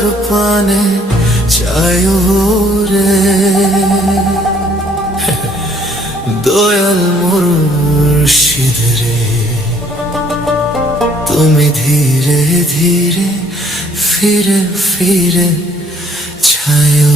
তোমার পানে চায়ো রে দয়াল মুর্শিদ রে, তুমি ধীরে ধীরে ফিরে ফিরে ছায়ো